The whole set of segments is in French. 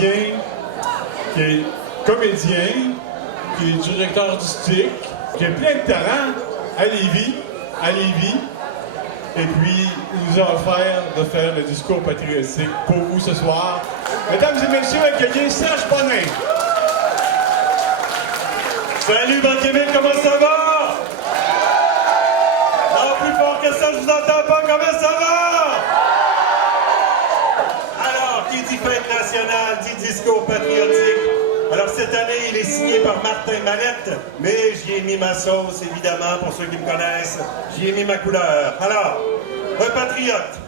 musicien, qui est comédien, qui est directeur artistique, qui a plein de talent à Lévis. Et puis, il nous a offert de faire le discours patriotique pour vous ce soir. Mesdames et messieurs, accueillez Serge Bonin. Salut, Banque Québec, comment ça va? Non, plus fort que ça, je vous entends pas, comment ça va? Alors, qui dit fête nationale, dit discours patriotique. Alors, cette année, il est signé par Martin Mallette, mais j'y ai mis ma sauce, évidemment, pour ceux qui me connaissent. J'y ai mis ma couleur. Alors, un patriote.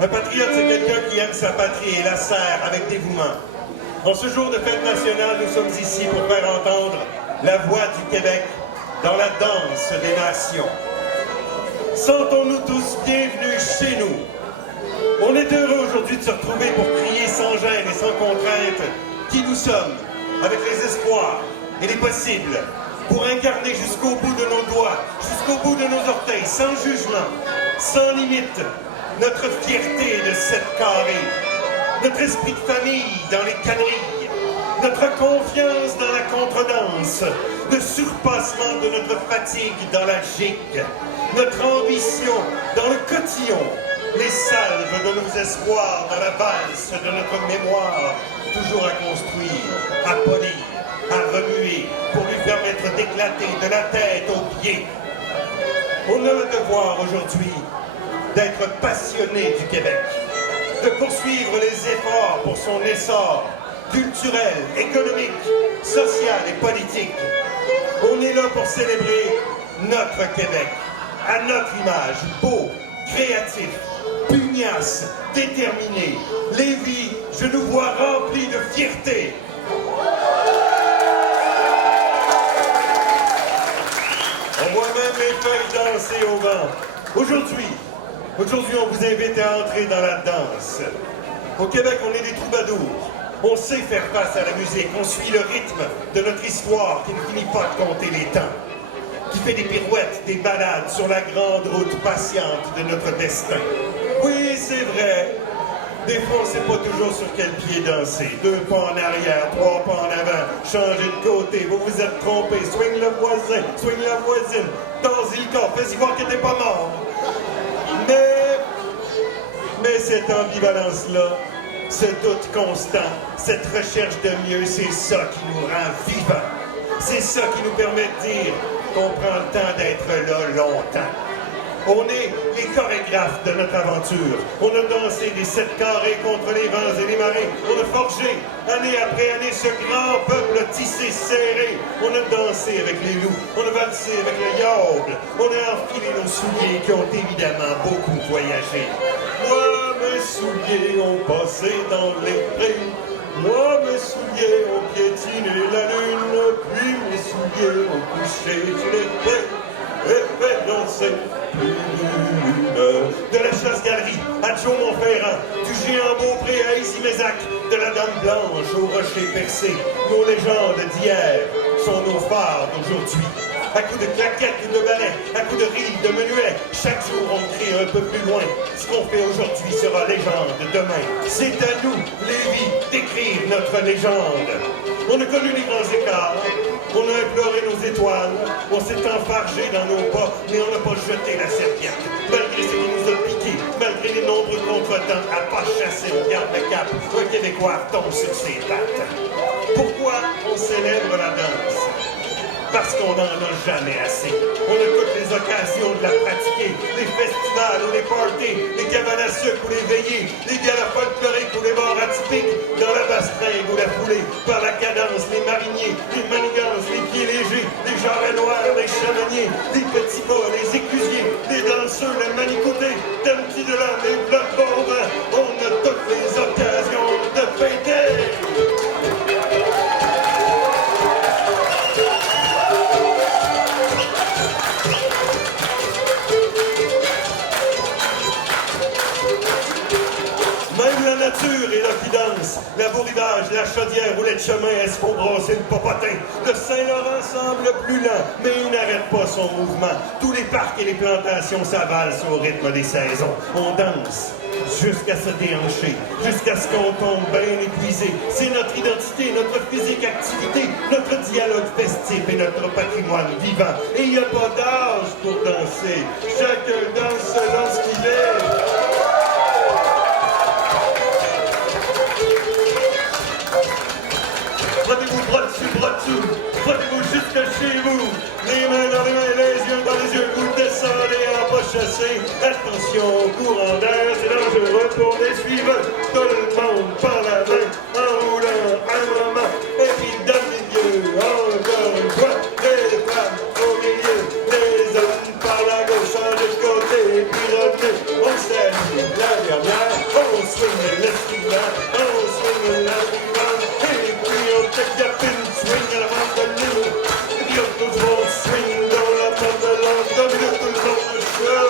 Un patriote, c'est quelqu'un qui aime sa patrie et la sert avec dévouement. En ce jour de fête nationale, nous sommes ici pour faire entendre la voix du Québec dans la danse des nations. Sentons-nous tous bienvenus chez nous. On est heureux aujourd'hui de se retrouver pour crier sans gêne et sans contrainte qui nous sommes, avec les espoirs et les possibles, pour incarner jusqu'au bout de nos doigts, jusqu'au bout de nos orteils, sans jugement, sans limite, notre fierté de 7 carrés, notre esprit de famille dans les quadrilles, notre confiance dans la contredanse, le surpassement de notre fatigue dans la gigue, notre ambition dans le cotillon, les salves de nos espoirs dans la valse de notre mémoire, toujours à construire, à polir, à remuer, pour lui permettre d'éclater de la tête aux pieds. On a le devoir aujourd'hui d'être passionné du Québec, de poursuivre les efforts pour son essor culturel, économique, social et politique. On est là pour célébrer notre Québec, à notre image, beau, créatif, pugnace, déterminé. Lévis, je nous vois remplis de fierté. On voit même les feuilles danser au vent. Aujourd'hui, on vous invite à entrer dans la danse. Au Québec, on est des troubadours. On sait faire face à la musique. On suit le rythme de notre histoire qui ne finit pas de compter les temps. Qui fait des pirouettes, des balades sur la grande route patiente de notre destin. Oui, c'est vrai. Des fois, on ne sait pas toujours sur quel pied danser. 2 pas en arrière, 3 pas en avant, changer de côté. Vous vous êtes trompé. Swing le voisin, swing la voisine. Danse-y le corps, fais-y voir que t'es pas mort. Mais cette ambivalence-là, ce doute constant, cette recherche de mieux, c'est ça qui nous rend vivants. C'est ça qui nous permet de dire qu'on prend le temps d'être là longtemps. On est les chorégraphes de notre aventure. On a dansé des 7 carrés contre les vents et les marées. On a forgé, année après année, ce grand peuple tissé, serré. On a dansé avec les loups. On a valsé avec le yodel. On a enfilé nos souliers qui ont évidemment beaucoup voyagé. Moi, mes souliers ont passé dans les prés. Moi, mes souliers ont piétiné la lune. Puis mes souliers ont couché sur les prés. Et fait danser de la chasse-galerie à Joe Montferrand, du géant Beaupré à Issy-Mézac, de la Dame Blanche au rocher percé. Nos légendes d'hier sont nos phares d'aujourd'hui. À coups de claquettes et de balais, à coups de rides, de menuets, chaque jour on crie un peu plus loin. Ce qu'on fait aujourd'hui sera légende demain. C'est à nous, Lévis, d'écrire notre légende. On a connu les grands écarts, on a imploré nos étoiles, on s'est enfargé dans nos pas, mais on n'a pas jeté la serviette. Malgré ce qui nous a piqué, malgré les nombreux contretemps, à pas chasser, on garde le cap, un Québécois tombe sur ses pattes. Pourquoi on célèbre la danse? Parce qu'on n'en a jamais assez. On a toutes les occasions de la pratiquer. Les festivals ou les parties, les cabanes à sucre ou les veillées, les galas folkloriques ou les bars atypiques, dans la bastringue ou la foulée, par la cadence, les mariniers, les manigances, les pieds légers, les jarrets noirs, les chamaniers, les petits pas, les éclusiers, les danseux, les manicoutés, Tempty de l'âme, les blocs bon vin. On a toutes les occasions de fêter. Et là qui danse, la bourrivage, la chaudière, roulette de chemin, elles se font brasser le popotin. Le Saint-Laurent semble plus lent, mais il n'arrête pas son mouvement. Tous les parcs et les plantations s'avalent au rythme des saisons. On danse jusqu'à se déhancher, jusqu'à ce qu'on tombe bien épuisé. C'est notre identité, notre physique activité, notre dialogue festif et notre patrimoine vivant. Et il n'y a pas d'âge pour danser. Chacun danse selon ce qu'il est. Frottez-vous bras dessous, frottez-vous jusque chez vous. Les mains dans les mains, les yeux dans les yeux, vous descendez en pas chassé. Attention, courant d'air, c'est dangereux pour les suiveurs. Tout le monde par la main, en roulant un moment. Et puis dans le milieu, encore une fois, les femmes au milieu, les hommes par la gauche, de côté, et puis revenez. On salue la dernière, on swing l'instrument, on swing l'instrument. Et puis on take the pin, swing à la main de nous. Et puis on tous vont swing dans la porte de l'ordre, comme le tout le long du show.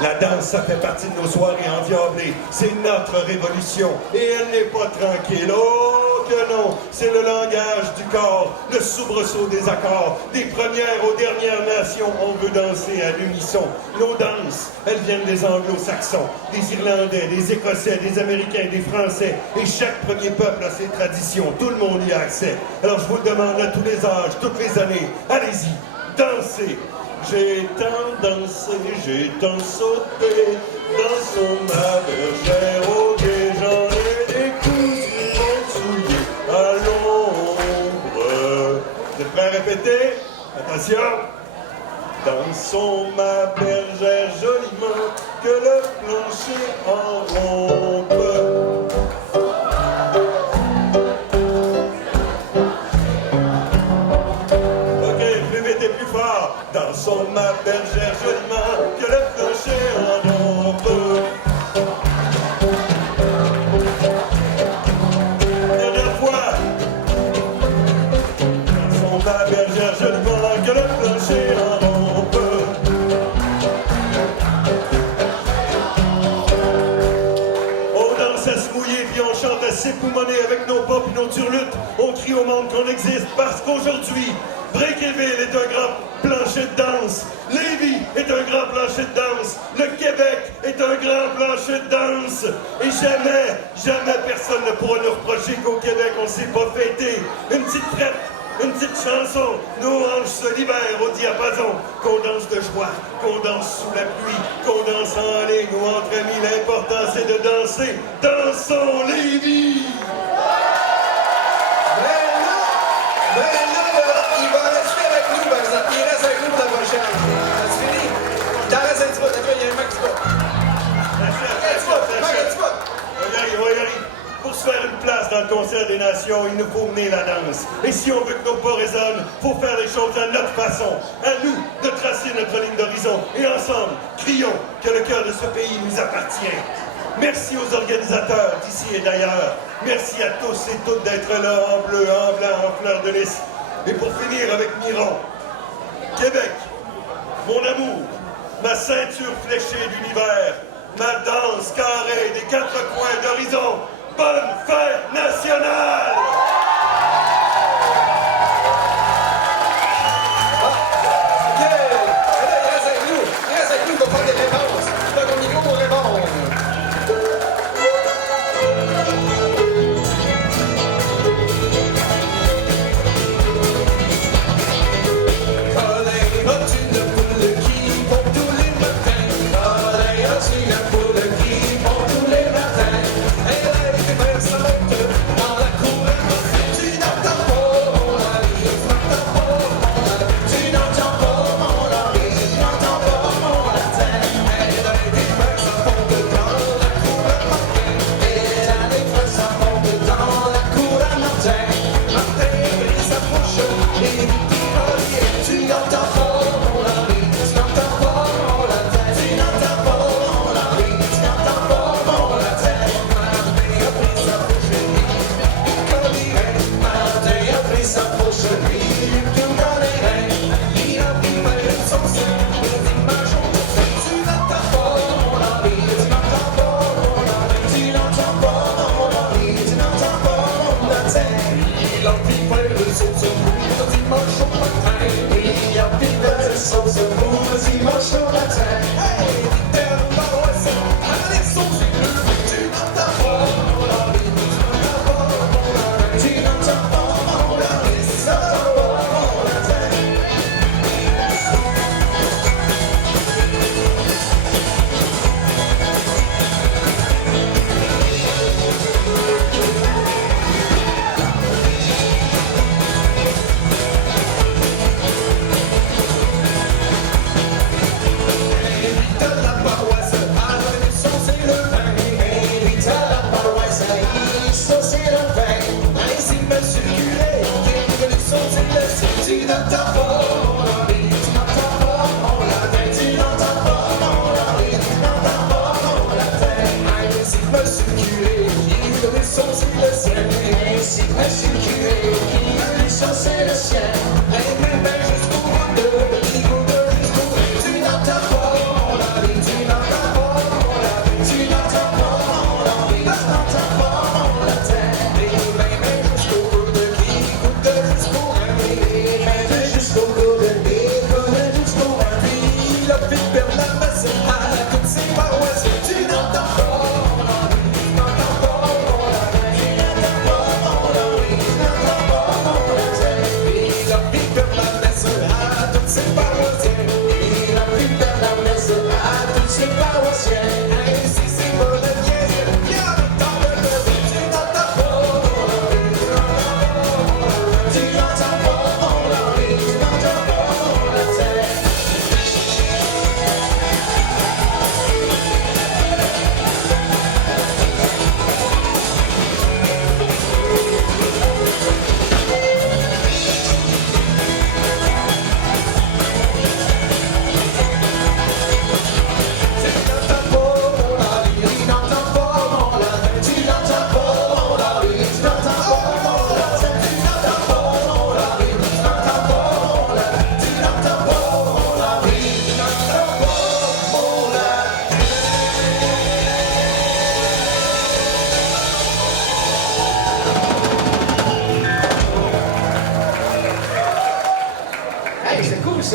La danse, ça fait partie de nos soirées endiablées. C'est notre révolution. Et elle n'est pas tranquille. Oh que non! C'est le langage du corps, le soubresaut des accords. Des premières aux dernières nations, on veut danser à l'unisson. Nos danses, elles viennent des anglo-saxons, des Irlandais, des Écossais, des Américains, des Français. Et chaque premier peuple a ses traditions. Tout le monde y a accès. Alors je vous le demande à tous les âges, toutes les années, allez-y, dansez! J'ai tant dansé, j'ai tant sauté, dansons ma bergère au guet, j'en ai des coups souillés à l'ombre. Vous êtes prêts à répéter? Attention! Dansons ma bergère joliment, que le plancher enrompe. Dansons ma bergère joliment, que le plancher en rompe. Dernière fois. Dansons ma bergère joliment, que le plancher en rompe. On danse à se mouiller, puis on chante à s'époumoner avec nos pas puis nos turlutes. On crie au monde qu'on existe parce qu'aujourd'hui, Breakerville est un grand plancher de danse. Lévis est un grand plancher de danse. Le Québec est un grand plancher de danse. Et jamais personne ne pourra nous reprocher qu'au Québec, on ne s'est pas fêté. Une petite frette, une petite chanson. Nos hanches se libèrent au diapason. Qu'on danse de joie, qu'on danse sous la pluie, qu'on danse en ligne ou entre amis. L'important, c'est de danser. Dansons Lévis! Il reste avec nous pour la prochaine. C'est fini? T'en restes un petit peu, il y a un mec qui va. On y arrive. Pour se faire une place dans le concert des nations, il nous faut mener la danse. Et si on veut que nos pas résonnent, il faut faire les choses à notre façon. À nous de tracer notre ligne d'horizon. Et ensemble, crions que le cœur de ce pays nous appartient. Merci aux organisateurs d'ici et d'ailleurs. Merci à tous et toutes d'être là en bleu, en blanc, en fleur de lys. Et pour finir avec Miron, Québec, mon amour, ma ceinture fléchée d'univers, ma danse carrée des quatre coins d'horizon, bonne fête nationale! Il reste avec nous, il va faire des réponses. Là, ton micro pour répondre. Dans la cour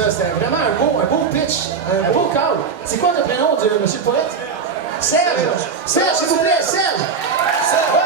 C'était vraiment un beau pitch, un beau call. C'est quoi le prénom de Monsieur le Poète? Serge! Serge, s'il vous plaît, Serge!